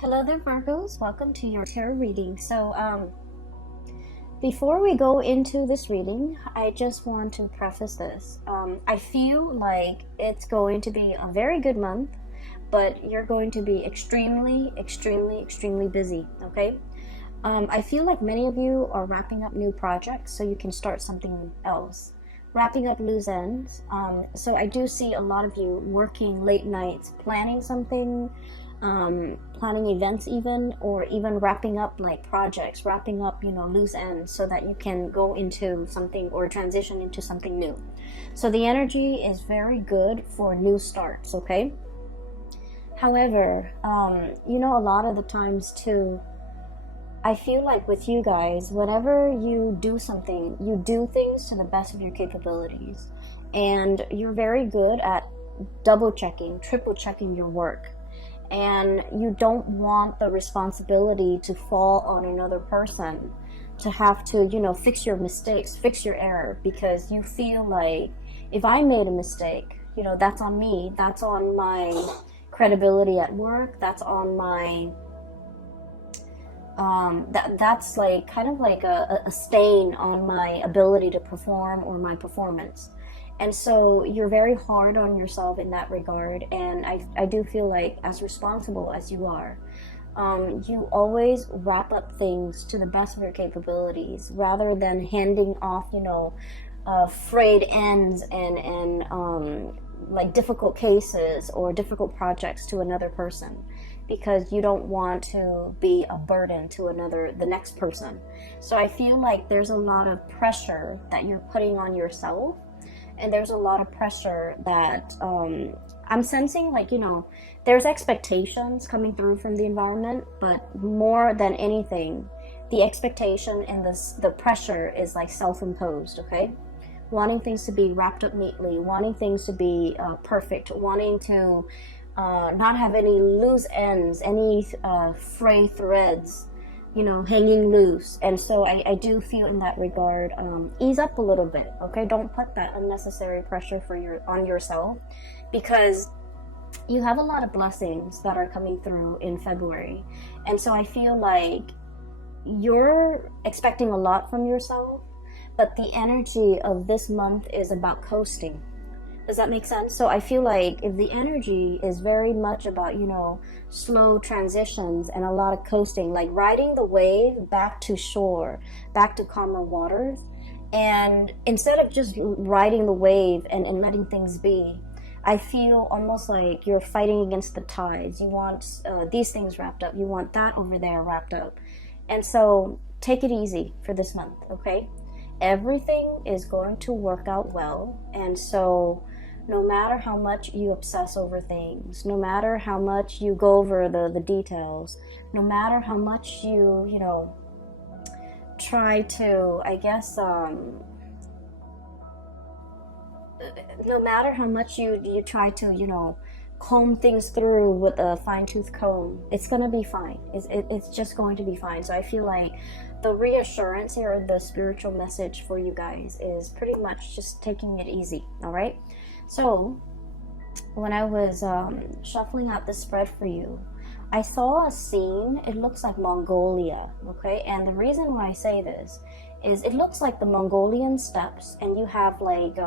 Hello there, Virgos. Welcome to your tarot reading. Before we go into this reading, I just want to preface this. I feel like it's going to be a very good month, but you're going to be extremely, extremely, extremely busy, okay? I feel like many of you are wrapping up new projects so you can start something else. Wrapping up loose ends. So I do see a lot of you working late nights, planning something, planning events even, or even wrapping up like projects, wrapping up, loose ends so that you can go into something or transition into something new. So the energy is very good for new starts, okay? However, a lot of the times too, I feel like with you guys, whenever you do something, you do things to the best of your capabilities. And you're very good at double checking, triple checking your work. And you don't want the responsibility to fall on another person, to have to, fix your mistakes, fix your error, because you feel like if I made a mistake, that's on me, that's on my credibility at work, that's on my that's like kind of like a stain on my ability to perform or my performance. And so you're very hard on yourself in that regard. And I do feel like, as responsible as you are, you always wrap up things to the best of your capabilities rather than handing off, frayed ends and like difficult cases or difficult projects to another person, because you don't want to be a burden to the next person. So I feel like there's a lot of pressure that you're putting on yourself. And there's a lot of pressure that I'm sensing, like, there's expectations coming through from the environment, but more than anything, the expectation and the pressure is like self-imposed, okay? Wanting things to be wrapped up neatly, wanting things to be perfect, wanting to not have any loose ends, any fray threads, hanging loose. And so I do feel in that regard, ease up a little bit, okay? Don't put that unnecessary pressure on yourself, because you have a lot of blessings that are coming through in February. And so I feel like you're expecting a lot from yourself, but the energy of this month is about coasting. Does that make sense? So I feel like if the energy is very much about, slow transitions and a lot of coasting, like riding the wave back to shore, back to calmer waters, and instead of just riding the wave and letting things be, I feel almost like you're fighting against the tides. You want these things wrapped up. You want that over there wrapped up. And so take it easy for this month, okay? Everything is going to work out well. And so no matter how much you obsess over things, no matter how much you go over the details, no matter how much you try to, I guess, no matter how much you try to, comb things through with a fine-tooth comb, it's going to be fine. It's just going to be fine. So I feel like the reassurance here, or the spiritual message for you guys, is pretty much just taking it easy, all right? So when I was shuffling out the spread for you, I saw a scene. It looks like Mongolia, okay? And the reason why I say this is it looks like the Mongolian steppes, and you have like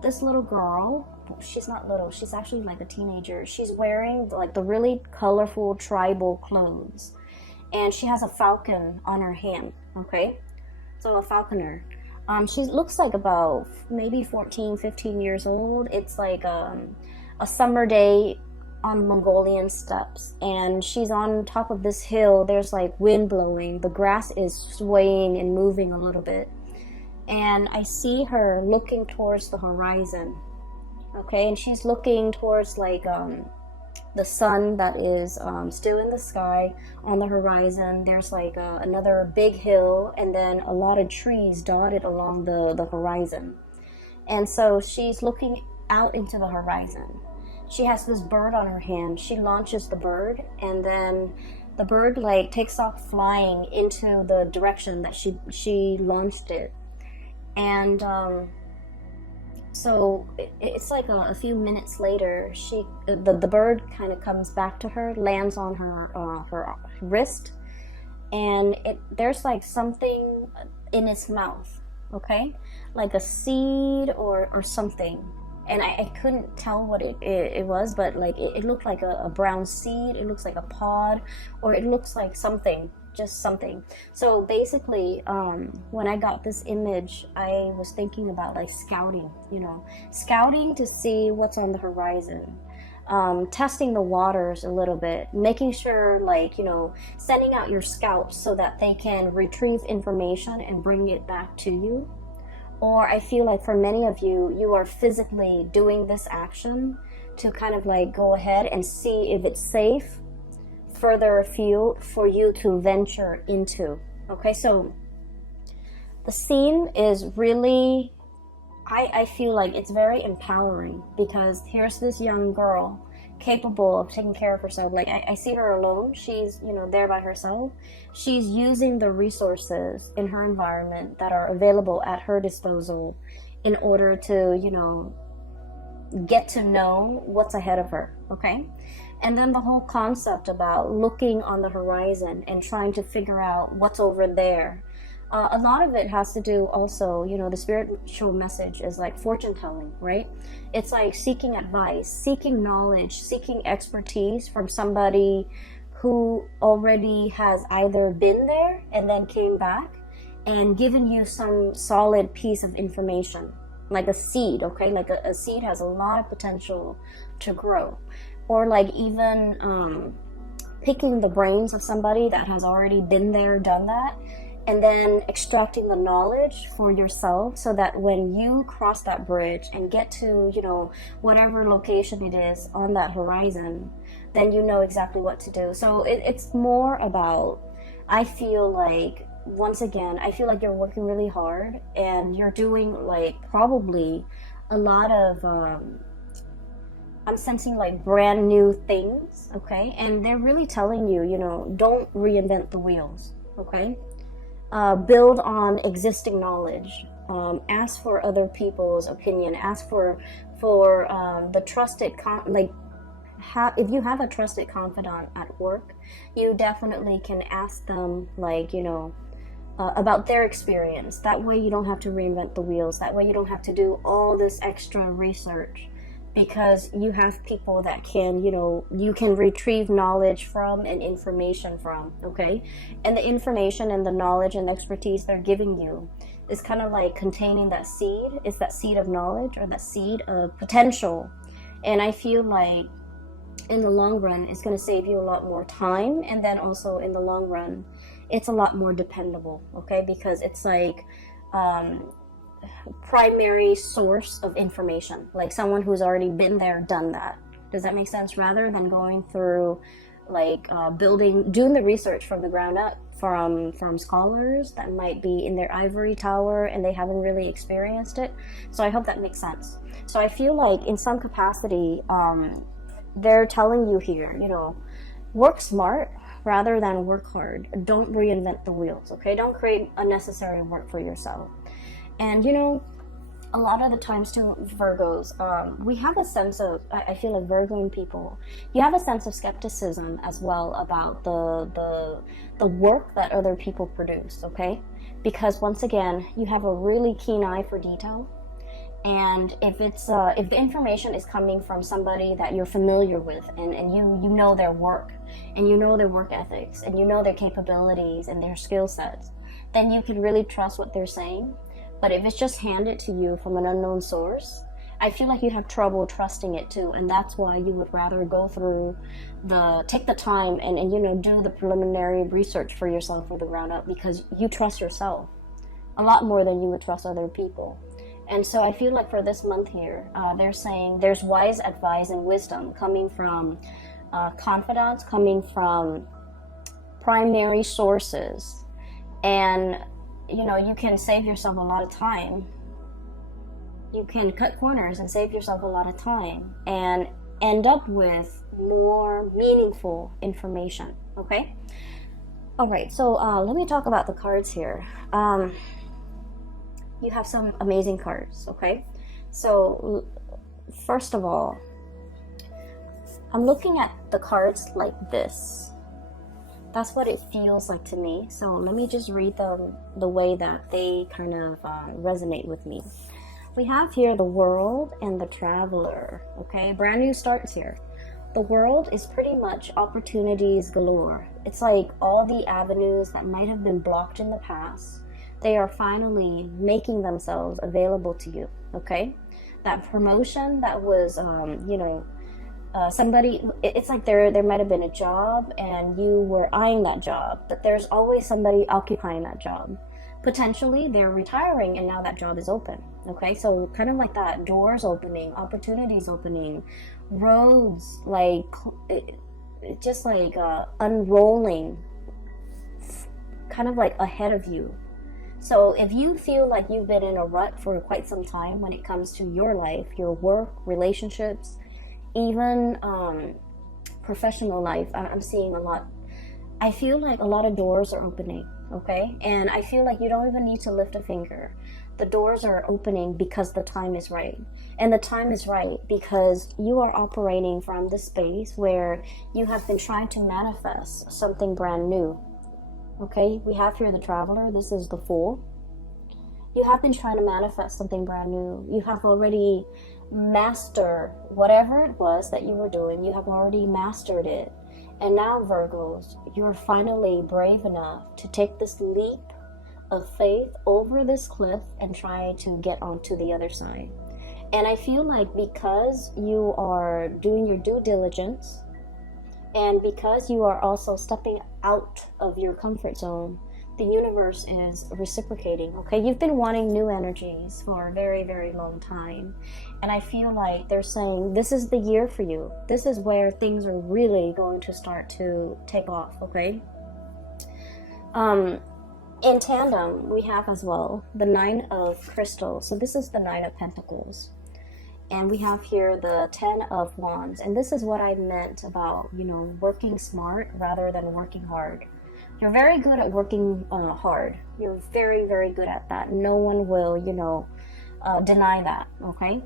this little girl. She's not little, she's actually like a teenager. She's wearing like the really colorful tribal clothes, and she has a falcon on her hand, okay? So a falconer. She looks like about maybe 14, 15 years old. It's like a summer day on Mongolian steppes, and she's on top of this hill. There's like wind blowing. The grass is swaying and moving a little bit. And I see her looking towards the horizon, okay? And she's looking towards like the sun that is still in the sky. On the horizon there's like another big hill, and then a lot of trees dotted along the horizon. And so she's looking out into the horizon. She has this bird on her hand. She launches the bird, and then the bird like takes off flying into the direction that she launched it. And So it's like a few minutes later, the bird kind of comes back to her, lands on her wrist, and there's like something in its mouth, okay, like a seed or something. And I couldn't tell what it was, but like it looked like a brown seed, it looks like a pod, or it looks like something, just something. So basically, when I got this image, I was thinking about like scouting, scouting to see what's on the horizon, testing the waters a little bit, making sure, like, sending out your scouts so that they can retrieve information and bring it back to you. Or I feel like for many of you, you are physically doing this action to kind of like go ahead and see if it's safe further afield for you to venture into. Okay, so the scene is really, I feel like it's very empowering, because here's this young girl capable of taking care of herself. Like I see her alone. She's, there by herself. She's using the resources in her environment that are available at her disposal in order to, get to know what's ahead of her. Okay. And then the whole concept about looking on the horizon and trying to figure out what's over there. A lot of it has to do also, the spiritual message is like fortune telling, right? It's like seeking advice, seeking knowledge, seeking expertise from somebody who already has either been there and then came back and given you some solid piece of information, like a seed, okay? Like a seed has a lot of potential to grow. Or like even picking the brains of somebody that has already been there, done that, and then extracting the knowledge for yourself so that when you cross that bridge and get to, whatever location it is on that horizon, then you know exactly what to do. So it's more about, I feel like, once again, I feel like you're working really hard and you're doing like probably a lot of, I'm sensing like brand new things, okay? And they're really telling you, don't reinvent the wheels, okay? Build on existing knowledge. Ask for other people's opinion. Ask for the trusted if you have a trusted confidant at work, you definitely can ask them, like, about their experience. That way you don't have to reinvent the wheels. That way you don't have to do all this extra research, because you have people that can, you can retrieve knowledge from and information from, okay? And the information and the knowledge and the expertise they're giving you is kind of like containing that seed. It's that seed of knowledge or that seed of potential. And I feel like in the long run, it's going to save you a lot more time. And then also in the long run, it's a lot more dependable, okay? Because it's like, primary source of information, like someone who's already been there, done that. Does that make sense? Rather than going through like doing the research from the ground up from scholars that might be in their ivory tower and they haven't really experienced it. So I hope that makes sense. So I feel like in some capacity, they're telling you here, work smart rather than work hard. Don't reinvent the wheels, okay? Don't create unnecessary work for yourself. And a lot of the times too, Virgos, we have a sense of, I feel like Virgoing people, you have a sense of skepticism as well about the work that other people produce, okay? Because once again, you have a really keen eye for detail. And if the information is coming from somebody that you're familiar with, and you know their work, and you know their work ethics, and you know their capabilities and their skill sets, then you can really trust what they're saying. But if it's just handed to you from an unknown source, I feel like you have trouble trusting it too. And that's why you would rather go through take the time and do the preliminary research for yourself from the ground up, because you trust yourself a lot more than you would trust other people. And so I feel like for this month here, they're saying there's wise advice and wisdom coming from confidants, coming from primary sources. And you can save yourself a lot of time. You can cut corners and save yourself a lot of time and end up with more meaningful information, okay? All right, so let me talk about the cards here. You have some amazing cards, okay? So first of all, I'm looking at the cards like this. That's what it feels like to me. So let me just read them the way that they kind of resonate with me. We have here the World and the Traveler. Okay, brand new starts here. The World is pretty much opportunities galore. It's like all the avenues that might have been blocked in the past, they are finally making themselves available to you. Okay, that promotion that was somebody, it's like there might have been a job and you were eyeing that job, but there's always somebody occupying that job. Potentially they're retiring and now that job is open. Okay, so kind of like that, doors opening, opportunities opening, roads like just like unrolling kind of like ahead of you. So if you feel like you've been in a rut for quite some time when it comes to your life, your work, relationships, even professional life, I'm seeing a lot. I feel like a lot of doors are opening, okay? And I feel like you don't even need to lift a finger. The doors are opening because the time is right. And the time is right because you are operating from the space where you have been trying to manifest something brand new. Okay, we have here the Traveler. This is the Fool. You have been trying to manifest something brand new. You have already mastered whatever it was that you were doing. You have already mastered it. And now, Virgos, you're finally brave enough to take this leap of faith over this cliff and try to get onto the other side. And I feel like because you are doing your due diligence and because you are also stepping out of your comfort zone, the universe is reciprocating. Okay, you've been wanting new energies for a very, very long time, and I feel like they're saying this is the year for you. This is where things are really going to start to take off. Okay, in tandem we have as well the Nine of Crystals. So this is the Nine of Pentacles, and we have here the Ten of Wands. And this is what I meant about, working smart rather than working hard. You're very good at working hard. You're very, very good at that. No one will, deny that, okay?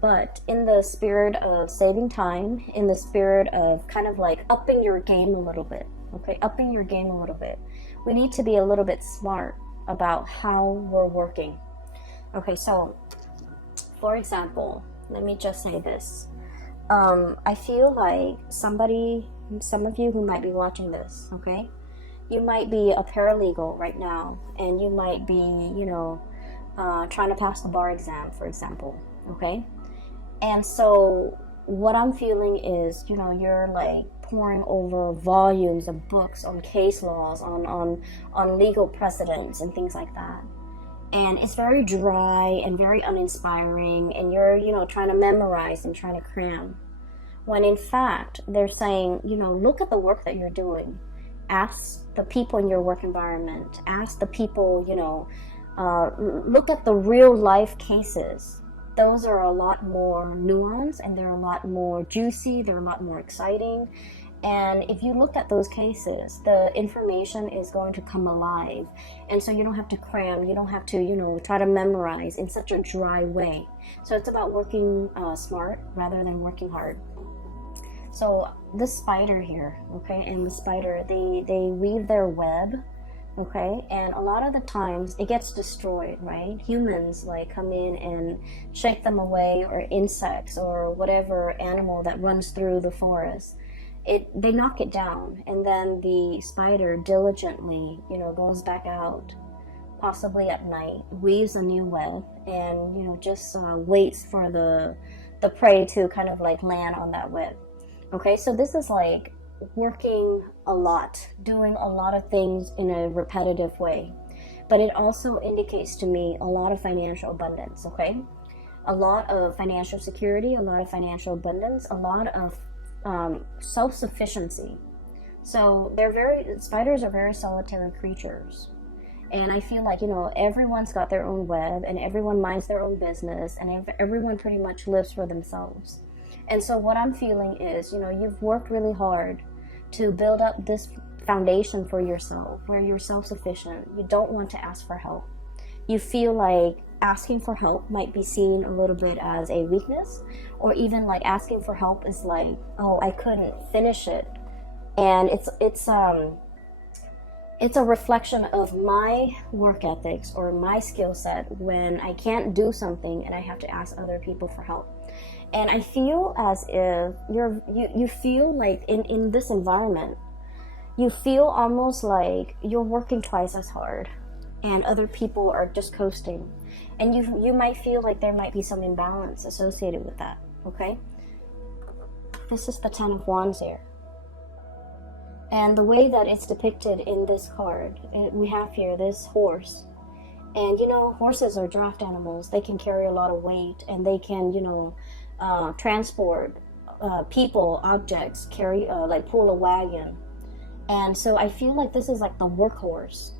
But in the spirit of saving time, in the spirit of kind of like upping your game a little bit, okay? Upping your game a little bit. We need to be a little bit smart about how we're working. Okay, so, for example, let me just say this. I feel like some of you who might be watching this, okay? You might be a paralegal right now, and you might be, trying to pass the bar exam, for example, okay? And so what I'm feeling is, you're like pouring over volumes of books on case laws, on legal precedents and things like that. And it's very dry and very uninspiring, and you're, trying to memorize and trying to cram. When in fact, they're saying, look at the work that you're doing. Ask the people in your work environment. Ask the people, look at the real life cases. Those are a lot more nuanced, and they're a lot more juicy. They're a lot more exciting. And if you look at those cases, the information is going to come alive. And so you don't have to cram. You don't have to, try to memorize in such a dry way. So it's about working smart rather than working hard. So the spider here, okay, and the spider, they weave their web, okay, and a lot of the times it gets destroyed, right? Humans like come in and shake them away, or insects or whatever animal that runs through the forest. They knock it down, and then the spider diligently, goes back out, possibly at night, weaves a new web, and just waits for the prey to kind of like land on that web. Okay, so this is like working a lot, doing a lot of things in a repetitive way. But it also indicates to me a lot of financial abundance, okay? A lot of financial security, a lot of financial abundance, a lot of self-sufficiency. So spiders are very solitary creatures. And I feel like, everyone's got their own web, and everyone minds their own business, and everyone pretty much lives for themselves. And so what I'm feeling is, you've worked really hard to build up this foundation for yourself where you're self-sufficient. You don't want to ask for help. You feel like asking for help might be seen a little bit as a weakness, or even like asking for help is like, oh, I couldn't finish it. And it's a reflection of my work ethics or my skill set when I can't do something and I have to ask other people for help. And I feel as if you feel like in this environment, you feel almost like you're working twice as hard and other people are just coasting. And you might feel like there might be some imbalance associated with that, okay? This is the Ten of Wands here. And the way that it's depicted in this card, we have here this horse. And, you know, horses are draft animals. They can carry a lot of weight and they can, you know, transport people, objects, carry, like pull a wagon. And so I feel like this is like the workhorse,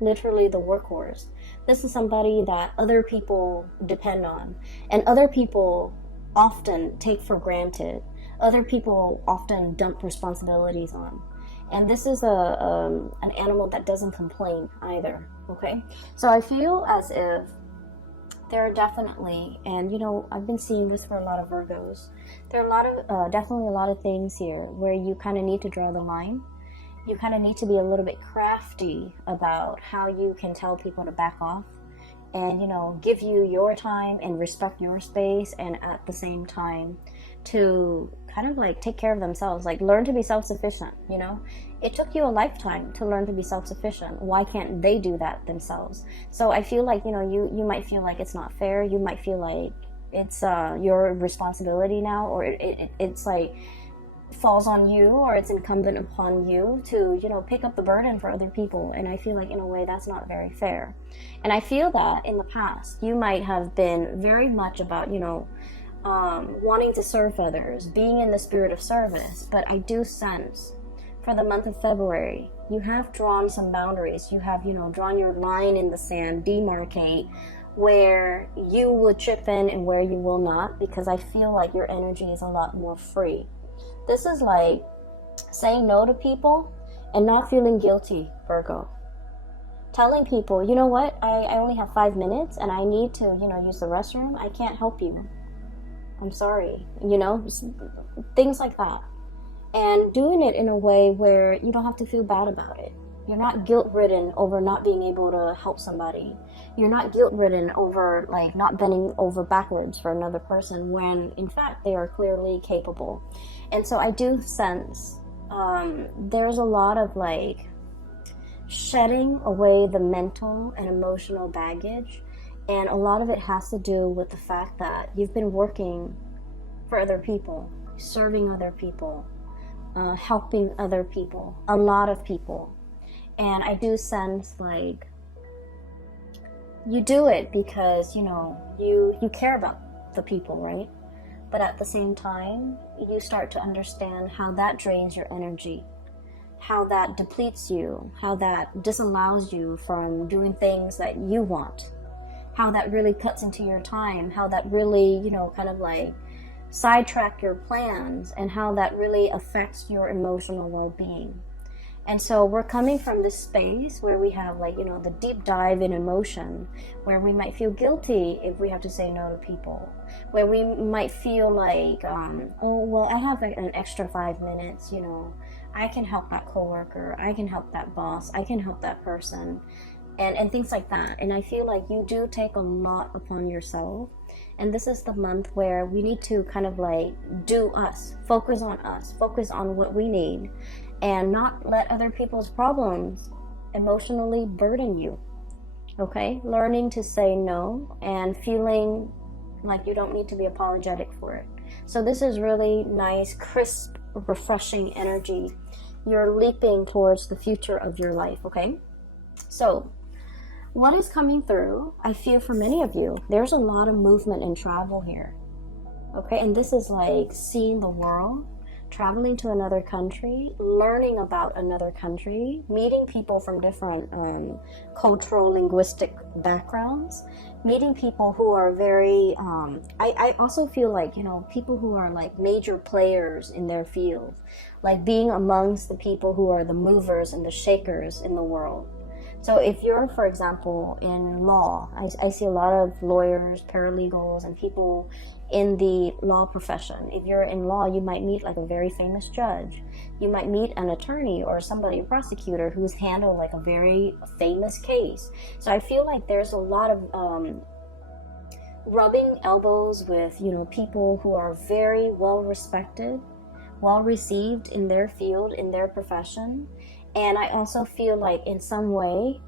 literally the workhorse. This is somebody that other people depend on, and other people often take for granted. Other people often dump responsibilities on. And this is an animal that doesn't complain either, okay? So I feel as if there are definitely, and you know, I've been seeing this for a lot of Virgos, there are a lot of, definitely a lot of things here where you kind of need to draw the line. You kind of need to be a little bit crafty about how you can tell people to back off and, you know, give you your time and respect your space, and at the same time to kind of like take care of themselves, like learn to be self-sufficient, you know? It took you a lifetime to learn to be self-sufficient. Why can't they do that themselves? So I feel like, you know, you might feel like it's not fair. You might feel like it's your responsibility now, or it's like falls on you, or it's incumbent upon you to, you know, pick up the burden for other people. And I feel like in a way that's not very fair. And I feel that in the past you might have been very much about, you know, wanting to serve others, being in the spirit of service. But I do sense for the month of February, you have drawn some boundaries. You have, you know, drawn your line in the sand, demarcate where you would chip in and where you will not, because I feel like your energy is a lot more free. This is like saying no to people and not feeling guilty, Virgo. Telling people, you know what, I only have 5 minutes and I need to, you know, use the restroom. I can't help you. I'm sorry. You know, things like that. And doing it in a way where you don't have to feel bad about it. You're not guilt-ridden over not being able to help somebody. You're not guilt-ridden over like not bending over backwards for another person when in fact they are clearly capable. And so I do sense there's a lot of like shedding away the mental and emotional baggage, and a lot of it has to do with the fact that you've been working for other people, serving other people, helping other people, a lot of people. And I do sense like you do it because, you know, you care about the people, right? But at the same time, you start to understand how that drains your energy, how that depletes you, how that disallows you from doing things that you want, how that really cuts into your time, how that really, you know, kind of like sidetrack your plans, and how that really affects your emotional well-being. And so we're coming from this space where we have like, you know, the deep dive in emotion, where we might feel guilty if we have to say no to people, where we might feel like, oh, well, I have like an extra 5 minutes, you know, I can help that coworker, I can help that boss, I can help that person, and things like that. And I feel like you do take a lot upon yourself. And this is the month where we need to kind of like do us, focus on what we need, and not let other people's problems emotionally burden you, okay? Learning to say no and feeling like you don't need to be apologetic for it. So this is really nice, crisp, refreshing energy. You're leaping towards the future of your life, okay? So what is coming through, I feel for many of you, there's a lot of movement and travel here, okay? And this is like seeing the world, traveling to another country, learning about another country, meeting people from different cultural, linguistic backgrounds, meeting people who are very, I also feel like, you know, people who are like major players in their field, like being amongst the people who are the movers and the shakers in the world. So if you're, for example, in law, I see a lot of lawyers, paralegals, and people in the law profession. If you're in law, you might meet like a very famous judge. You might meet an attorney or somebody, a prosecutor, who's handled like a very famous case. So I feel like there's a lot of rubbing elbows with, you know, people who are very well respected, well received in their field, in their profession. And I also feel like in some way,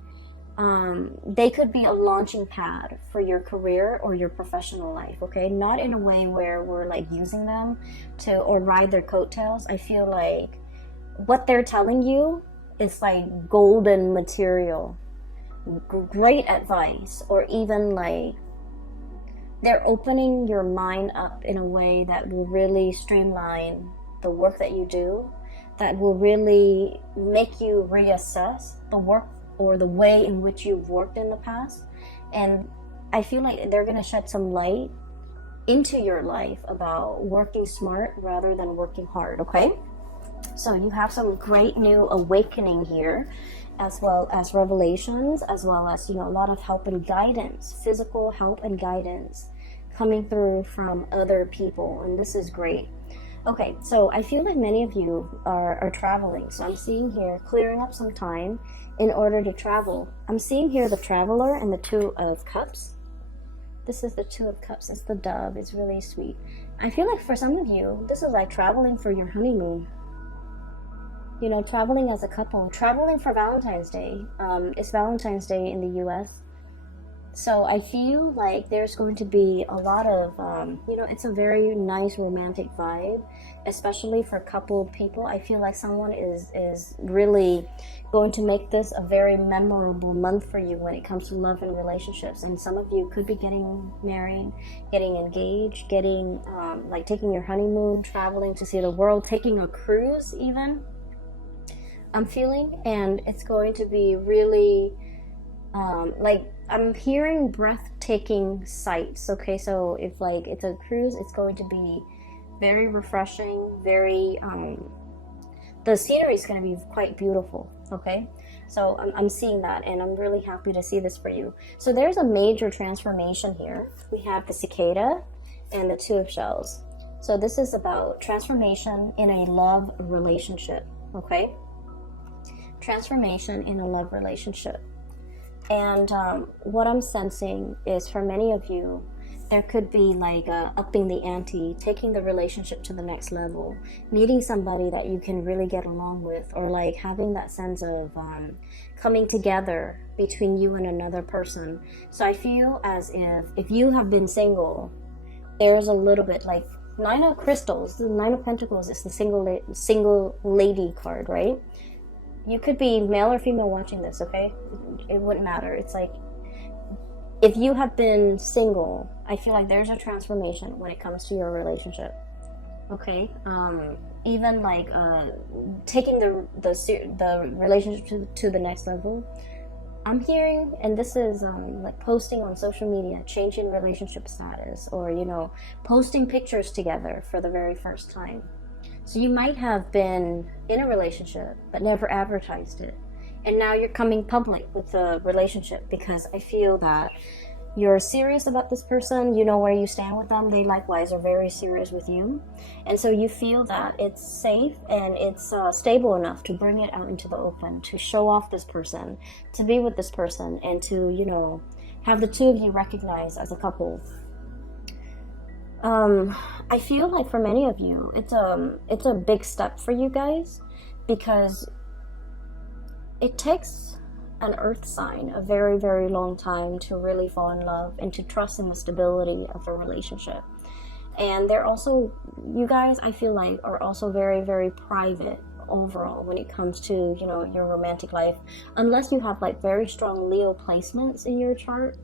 they could be a launching pad for your career or your professional life, okay? Not in a way where we're like using them to, or ride their coattails. I feel like what they're telling you is like golden material, great advice, or even like they're opening your mind up in a way that will really streamline the work that you do, that will really make you reassess the work or the way in which you've worked in the past. And I feel like they're going to shed some light into your life about working smart rather than working hard, okay? So you have some great new awakening here, as well as revelations, as well as, you know, a lot of help and guidance, physical help and guidance coming through from other people, and this is great. Okay, so I feel like many of you are traveling. So I'm seeing here clearing up some time in order to travel. I'm seeing here the Traveler and the Two of Cups. This is the Two of Cups. It's the dove. It's really sweet. I feel like for some of you, this is like traveling for your honeymoon. You know, traveling as a couple. Traveling for Valentine's Day. It's Valentine's Day in the US. So I feel like there's going to be a lot of, you know, it's a very nice romantic vibe, especially for coupled people. I feel like someone is really going to make this a very memorable month for you when it comes to love and relationships. And some of you could be getting married, getting engaged, getting, like taking your honeymoon, traveling to see the world, taking a cruise even, I'm feeling. And it's going to be really, like, I'm hearing breathtaking sights, okay? So if like it's a cruise, it's going to be very refreshing, very, the scenery is going to be quite beautiful, okay? So I'm seeing that, and I'm really happy to see this for you. So there's a major transformation here. We have the cicada and the Two of Shells. So this is about transformation in a love relationship, okay? Transformation in a love relationship. And what I'm sensing is for many of you, there could be like upping the ante, taking the relationship to the next level, meeting somebody that you can really get along with, or like having that sense of coming together between you and another person. So I feel as if you have been single, there's a little bit like Nine of Crystals, the Nine of Pentacles is the single lady card, right? You could be male or female watching this, okay? It wouldn't matter. It's like, if you have been single, I feel like there's a transformation when it comes to your relationship, okay? Even like taking the relationship to the next level. I'm hearing, and this is like posting on social media, changing relationship status, or, you know, posting pictures together for the very first time. So you might have been in a relationship but never advertised it, and now you're coming public with the relationship because I feel that you're serious about this person, you know where you stand with them, they likewise are very serious with you, and so you feel that it's safe and it's stable enough to bring it out into the open, to show off this person, to be with this person, and to, you know, have the two of you recognized as a couple. I feel like for many of you, it's a big step for you guys, because it takes an earth sign a very, very long time to really fall in love and to trust in the stability of a relationship. And they're also, you guys, I feel like, are also very, very private overall when it comes to, you know, your romantic life. Unless you have like very strong Leo placements in your chart,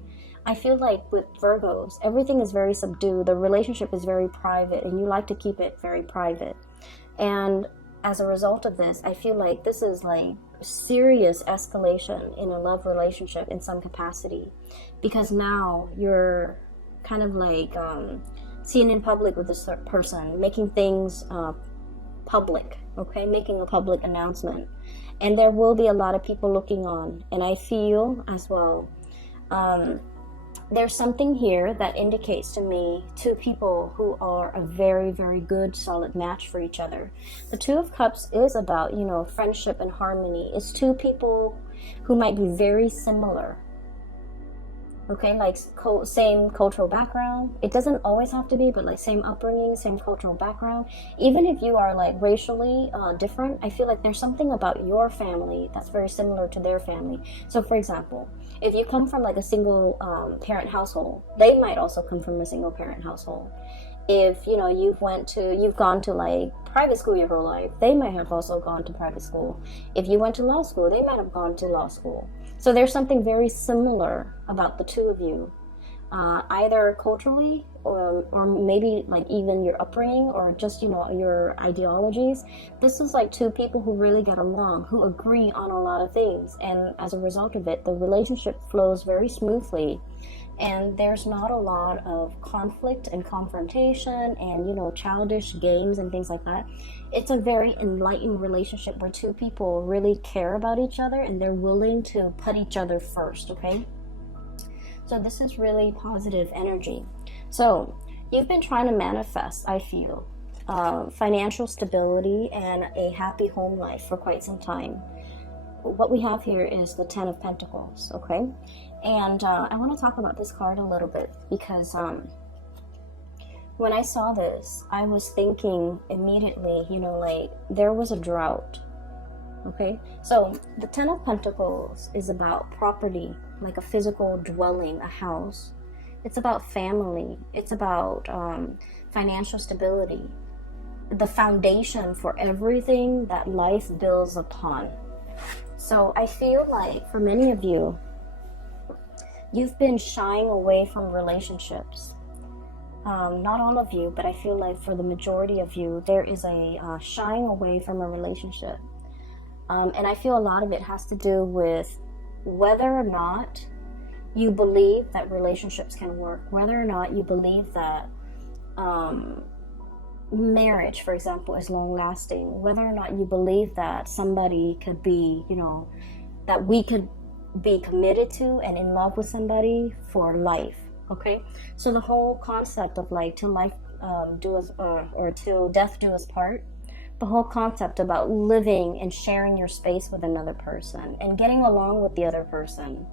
I feel like with Virgos, everything is very subdued. The relationship is very private, and you like to keep it very private. And as a result of this, I feel like this is like serious escalation in a love relationship in some capacity, because now you're kind of like seen in public with this person, making things public, okay, making a public announcement. And there will be a lot of people looking on. And I feel as well, there's something here that indicates to me two people who are a very, very good, solid match for each other. The Two of Cups is about, you know, friendship and harmony. It's two people who might be very similar. Okay, like same cultural background. It doesn't always have to be, but like same upbringing, same cultural background. Even if you are like racially different, I feel like there's something about your family that's very similar to their family. So for example, if you come from like a single parent household, they might also come from a single parent household. If you know you've gone to like private school your whole life, they might have also gone to private school. If you went to law school, they might have gone to law school. So there's something very similar about the two of you, either culturally or maybe like even your upbringing or just, you know, your ideologies. This is like two people who really get along, who agree on a lot of things. And as a result of it, the relationship flows very smoothly. And there's not a lot of conflict and confrontation and, you know, childish games and things like that. It's a very enlightened relationship where two people really care about each other and they're willing to put each other first, okay? So this is really positive energy. So you've been trying to manifest, I feel, financial stability and a happy home life for quite some time. What we have here is the Ten of Pentacles, okay? And I want to talk about this card a little bit because when I saw this, I was thinking immediately, you know, like there was a drought, okay? So the Ten of Pentacles is about property, like a physical dwelling, a house. It's about family. It's about financial stability, the foundation for everything that life builds upon. So I feel like for many of you, you've been shying away from relationships. Not all of you, but I feel like for the majority of you, there is a shying away from a relationship. And I feel a lot of it has to do with whether or not you believe that relationships can work, whether or not you believe that marriage, for example, is long lasting, whether or not you believe that somebody could be, you know, that we could be committed to and in love with somebody for life. Okay, so the whole concept of like till life do us or till death do us part, the whole concept about living and sharing your space with another person and getting along with the other person,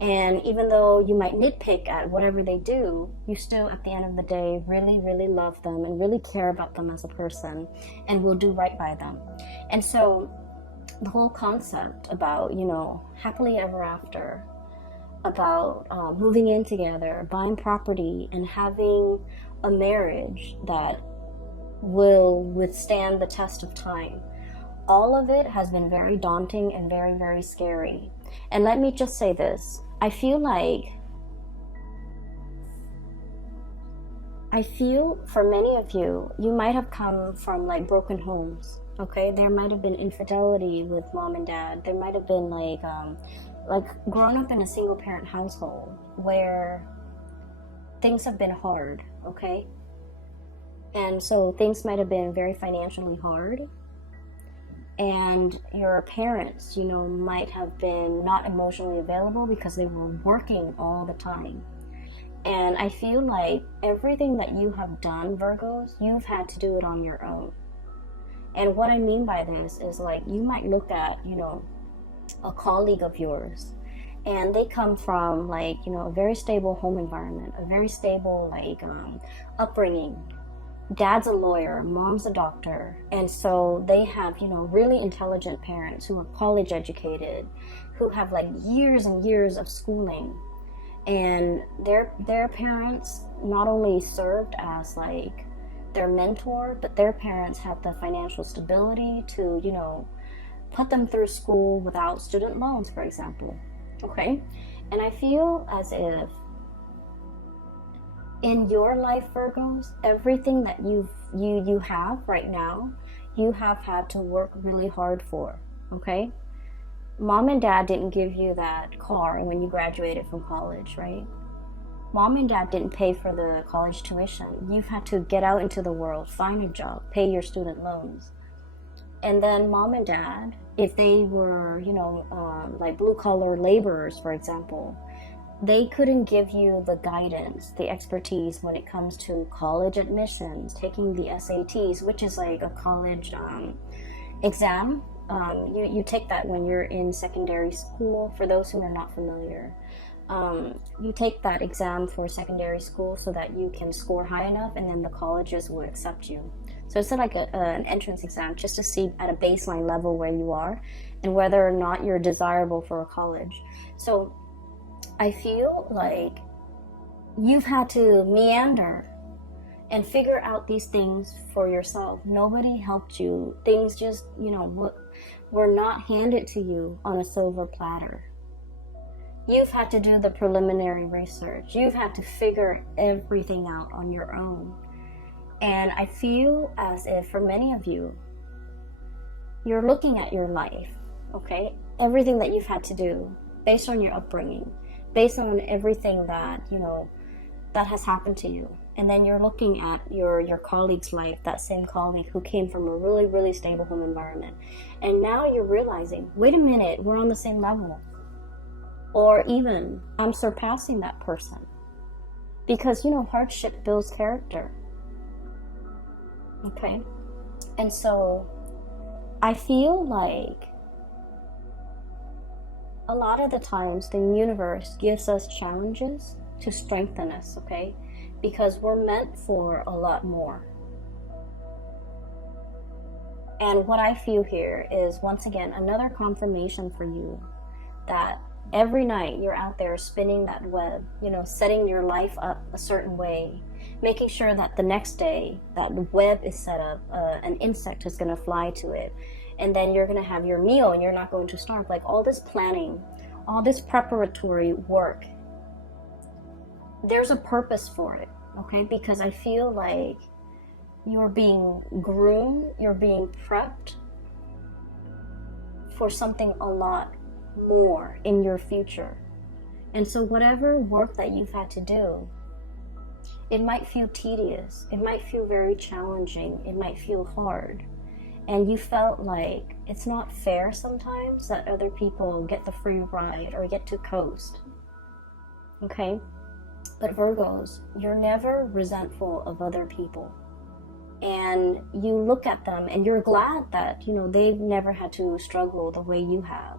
and even though you might nitpick at whatever they do, you still at the end of the day really, really love them and really care about them as a person and will do right by them. And so the whole concept about, you know, happily ever after, about moving in together, buying property, and having a marriage that will withstand the test of time. All of it has been very daunting and very, very scary. And let me just say this. I feel for many of you, you might have come from like broken homes. Okay, there might have been infidelity with mom and dad. There might have been like grown up in a single parent household where things have been hard, okay? And so things might have been very financially hard. And your parents, you know, might have been not emotionally available because they were working all the time. And I feel like everything that you have done, Virgos, you've had to do it on your own. And what I mean by this is like you might look at, you know, a colleague of yours and they come from like, you know, a very stable home environment, a very stable like upbringing. Dad's a lawyer, mom's a doctor, and so they have, you know, really intelligent parents who are college educated, who have like years and years of schooling, and their parents not only served as like their mentor, but their parents had the financial stability to, you know, put them through school without student loans, for example. Okay, and I feel as if in your life, Virgos, everything that you have right now, you have had to work really hard for, okay? Mom and dad didn't give you that car when you graduated from college, right? Mom and dad didn't pay for the college tuition. You've had to get out into the world, find a job, pay your student loans. And then mom and dad, if they were, like blue collar laborers, for example, they couldn't give you the guidance, the expertise when it comes to college admissions, taking the SATs, which is like a college exam. You take that when you're in secondary school. For those who are not familiar, you take that exam for secondary school so that you can score high enough, and then the colleges will accept you. So it's like an entrance exam, just to see at a baseline level where you are and whether or not you're desirable for a college. So I feel like you've had to meander and figure out these things for yourself. Nobody helped you. Things just, were not handed to you on a silver platter. You've had to do the preliminary research. You've had to figure everything out on your own. And I feel as if for many of you, you're looking at your life, okay? Everything that you've had to do based on your upbringing, based on everything that, that has happened to you. And then you're looking at your colleague's life, that same colleague who came from a really, really stable home environment. And now you're realizing, wait a minute, we're on the same level. Or even, I'm surpassing that person. Because, hardship builds character. Okay? And so, I feel like a lot of the times the universe gives us challenges to strengthen us, okay? Because we're meant for a lot more. And what I feel here is, once again, another confirmation for you that every night you're out there spinning that web, setting your life up a certain way, making sure that the next day that web is set up, an insect is going to fly to it, and then you're going to have your meal and you're not going to starve. Like all this planning, all this preparatory work, there's a purpose for it, okay? Because I feel like you're being groomed, you're being prepped for something a lot more in your future. And so whatever work that you've had to do, it might feel tedious, it might feel very challenging, it might feel hard, and you felt like it's not fair sometimes that other people get the free ride or get to coast, okay? But Virgos, you're never resentful of other people, and you look at them and you're glad that they've never had to struggle the way you have.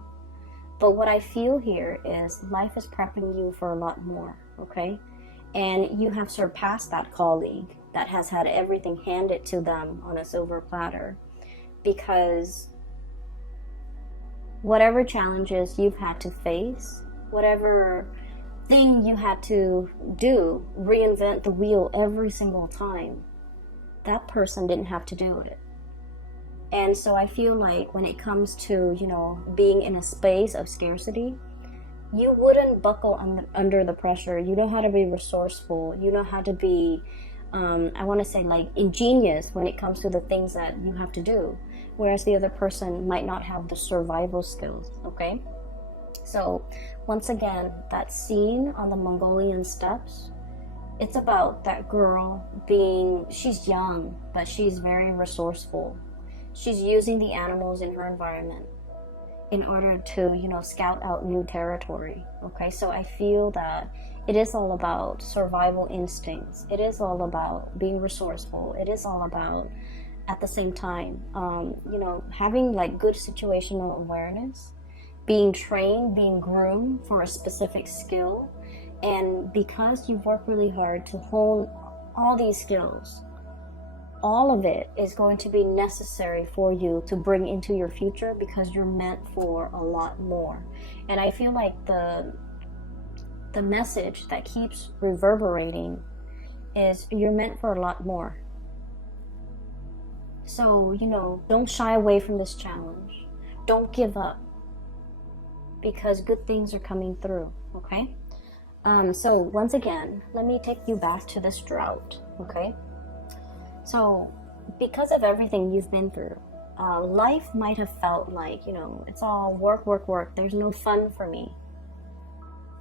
But what I feel here is life is prepping you for a lot more, okay? And you have surpassed that colleague that has had everything handed to them on a silver platter, because whatever challenges you've had to face, whatever thing you had to do, reinvent the wheel every single time, that person didn't have to do it. And so I feel like when it comes to, being in a space of scarcity, you wouldn't buckle under the pressure. You know how to be resourceful. You know how to be, I want to say like ingenious when it comes to the things that you have to do. Whereas the other person might not have the survival skills, okay? So once again, that scene on the Mongolian steppes, it's about that girl she's young, but she's very resourceful. She's using the animals in her environment in order to, scout out new territory, okay? So I feel that it is all about survival instincts. It is all about being resourceful. It is all about, at the same time, having like good situational awareness, being trained, being groomed for a specific skill. And because you've worked really hard to hone all these skills, all of it is going to be necessary for you to bring into your future, because you're meant for a lot more. And I feel like the message that keeps reverberating is you're meant for a lot more. So, don't shy away from this challenge. Don't give up, because good things are coming through, okay? So once again, let me take you back to this drought, okay? So because of everything you've been through, life might have felt like, it's all work, work, work. There's no fun for me,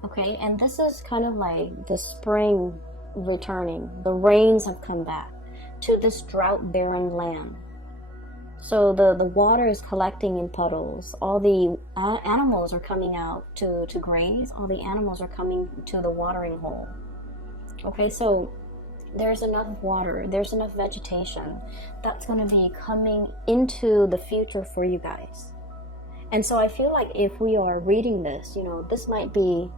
okay? And this is kind of like the spring returning. The rains have come back to this drought-barren land. So the water is collecting in puddles. All the animals are coming out to graze. All the animals are coming to the watering hole. Okay, so there's enough water, there's enough vegetation that's going to be coming into the future for you guys. And so I feel like if we are reading this, you know, this might be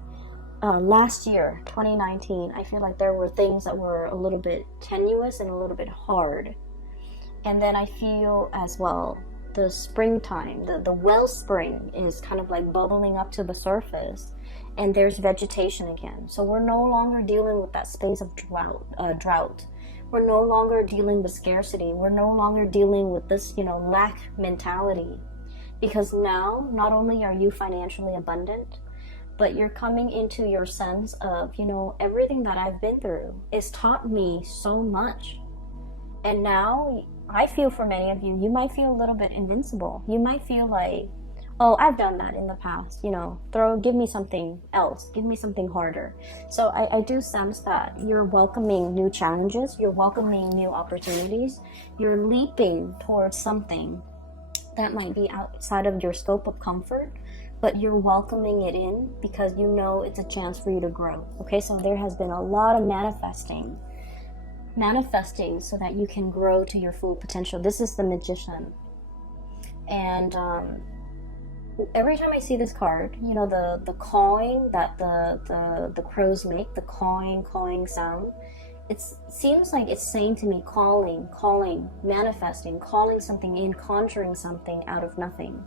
last year, 2019. I feel like there were things that were a little bit tenuous and a little bit hard. And then I feel as well the springtime, the wellspring is kind of like bubbling up to the surface, and there's vegetation again. So we're no longer dealing with that space of drought. We're no longer dealing with scarcity. We're no longer dealing with this, you know, lack mentality. Because now, not only are you financially abundant, but you're coming into your sense of, you know, everything that I've been through has taught me so much. And now, I feel for many of you, you might feel a little bit invincible. You might feel like, oh, I've done that in the past, you know, give me something else, give me something harder. So I do sense that you're welcoming new challenges, you're welcoming new opportunities, you're leaping towards something that might be outside of your scope of comfort, but you're welcoming it in because you know it's a chance for you to grow. Okay, so there has been a lot of manifesting so that you can grow to your full potential. This is the Magician. And every time I see this card, you know, the cawing that the crows make, the cawing sound, it seems like it's saying to me, calling, manifesting, calling something in, conjuring something out of nothing,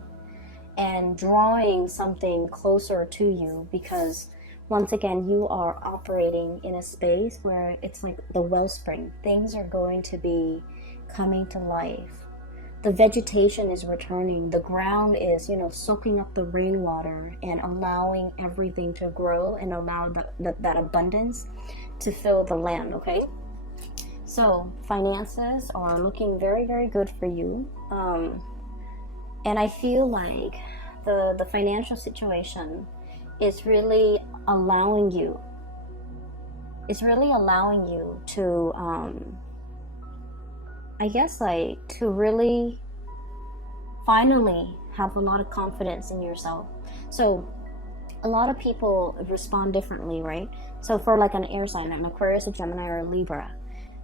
and drawing something closer to you, because once again, you are operating in a space where it's like the wellspring. Things are going to be coming to life. The vegetation is returning. The ground is, you know, soaking up the rainwater and allowing everything to grow and allow that abundance to fill the land, okay? So finances are looking very, very good for you. And I feel like the financial situation is really allowing you to I guess like to really finally have a lot of confidence in yourself. So a lot of people respond differently, right? So for like an air sign, an Aquarius, a Gemini, or a Libra,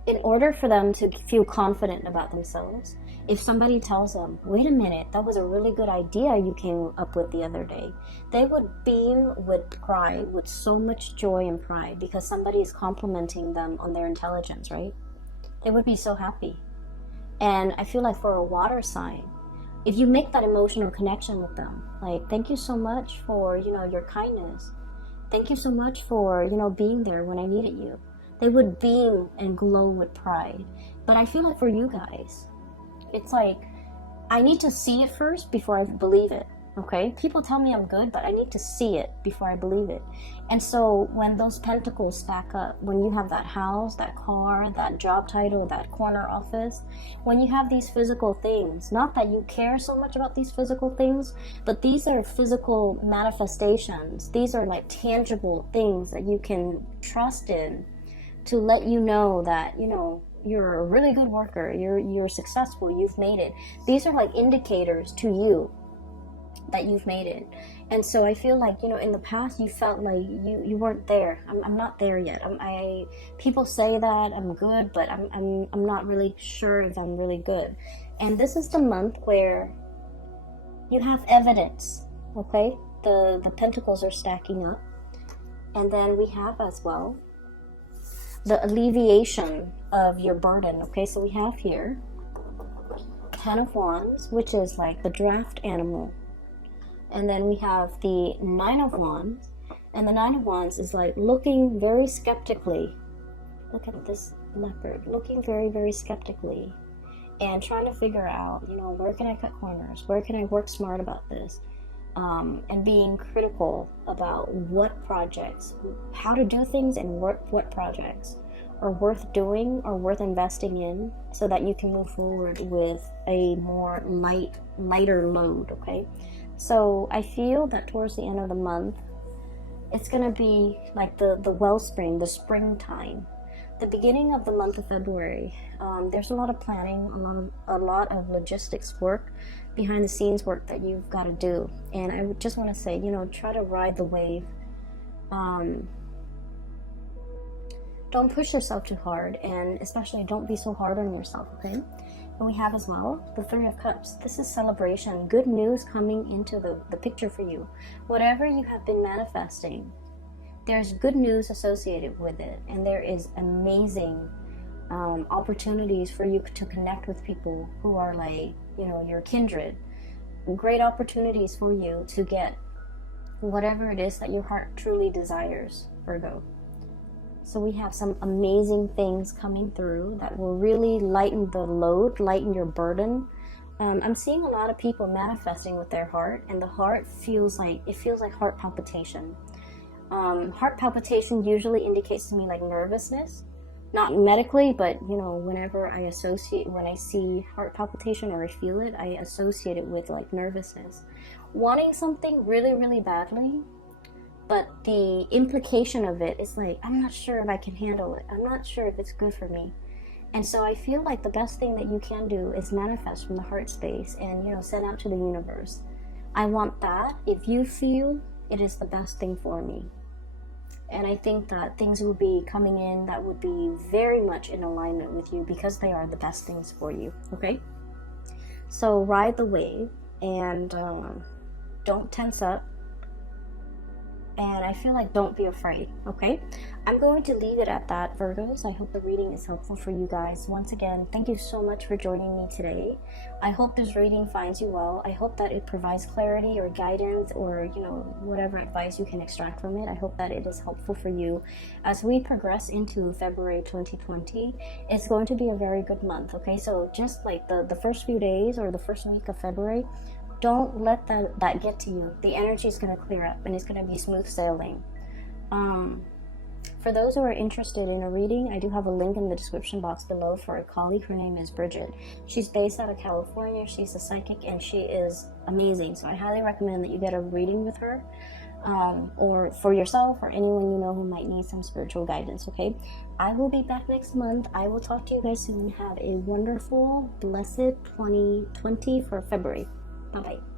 in order for them to feel confident about themselves, if somebody tells them, wait a minute, that was a really good idea you came up with the other day, they would beam with pride, with so much joy and pride, because somebody is complimenting them on their intelligence, right? They would be so happy. And I feel like for a water sign, if you make that emotional connection with them, like, thank you so much for, you know, your kindness. Thank you so much for, you know, being there when I needed you. They would beam and glow with pride. But I feel like for you guys, it's like, I need to see it first before I believe it, okay? People tell me I'm good, but I need to see it before I believe it. And so when those pentacles stack up, when you have that house, that car, that job title, that corner office, when you have these physical things, not that you care so much about these physical things, but these are physical manifestations. These are like tangible things that you can trust in to let you know that, you know, you're a really good worker, you're successful, you've made it. These are like indicators to you that you've made it. And so I feel like, you know, in the past you felt like you weren't there. I'm not there yet. People say that I'm good, but I'm not really sure if I'm really good. And this is the month where you have evidence, okay? The pentacles are stacking up. And then we have as well the alleviation of your burden, okay? So we have here 10 of Wands, which is like the draft animal. And then we have the 9 of Wands, and the 9 of Wands is like looking very skeptically. Look at this leopard, looking very, very skeptically and trying to figure out, you know, where can I cut corners? Where can I work smart about this? And being critical about what projects, how to do things, and what projects are worth doing or worth investing in, so that you can move forward with a more lighter load, okay? So I feel that towards the end of the month, it's gonna be like the wellspring, the springtime. the beginning of the month of February, there's a lot of planning, a lot of logistics work, behind the scenes work that you've got to do. And I would just want to say, you know, try to ride the wave. Don't push yourself too hard, and especially don't be so hard on yourself, okay? And we have as well the Three of Cups. This is celebration, good news coming into the picture for you. Whatever you have been manifesting, there's good news associated with it, and there is amazing opportunities for you to connect with people who are like, you know, your kindred. Great opportunities for you to get whatever it is that your heart truly desires, Virgo. So we have some amazing things coming through that will really lighten the load, lighten your burden. I'm seeing a lot of people manifesting with their heart, and the heart feels like heart palpitation. Heart palpitation usually indicates to me like nervousness, not medically, but you know, when I see heart palpitation or I feel it, I associate it with like nervousness, wanting something really, really badly. But the implication of it is like, I'm not sure if I can handle it. I'm not sure if it's good for me. And so I feel like the best thing that you can do is manifest from the heart space and, you know, send out to the universe. I want that. If you feel it is the best thing for me. And I think that things will be coming in that would be very much in alignment with you because they are the best things for you, okay? So ride the wave and don't tense up. And I feel like don't be afraid, okay? I'm going to leave it at that, Virgos. I hope the reading is helpful for you guys. Once again, thank you so much for joining me today. I hope this reading finds you well. I hope that it provides clarity or guidance or, you know, whatever advice you can extract from it. I hope that it is helpful for you. As we progress into February 2020, it's going to be a very good month, okay? So just like the first few days or the first week of February, don't let that get to you. The energy is going to clear up and it's going to be smooth sailing. For those who are interested in a reading, I do have a link in the description box below for a colleague. Her name is Bridget. She's based out of California. She's a psychic and she is amazing. So I highly recommend that you get a reading with her, or for yourself or anyone you know who might need some spiritual guidance, okay? I will be back next month. I will talk to you guys soon. Have a wonderful, blessed 2020 for February. Bye-bye.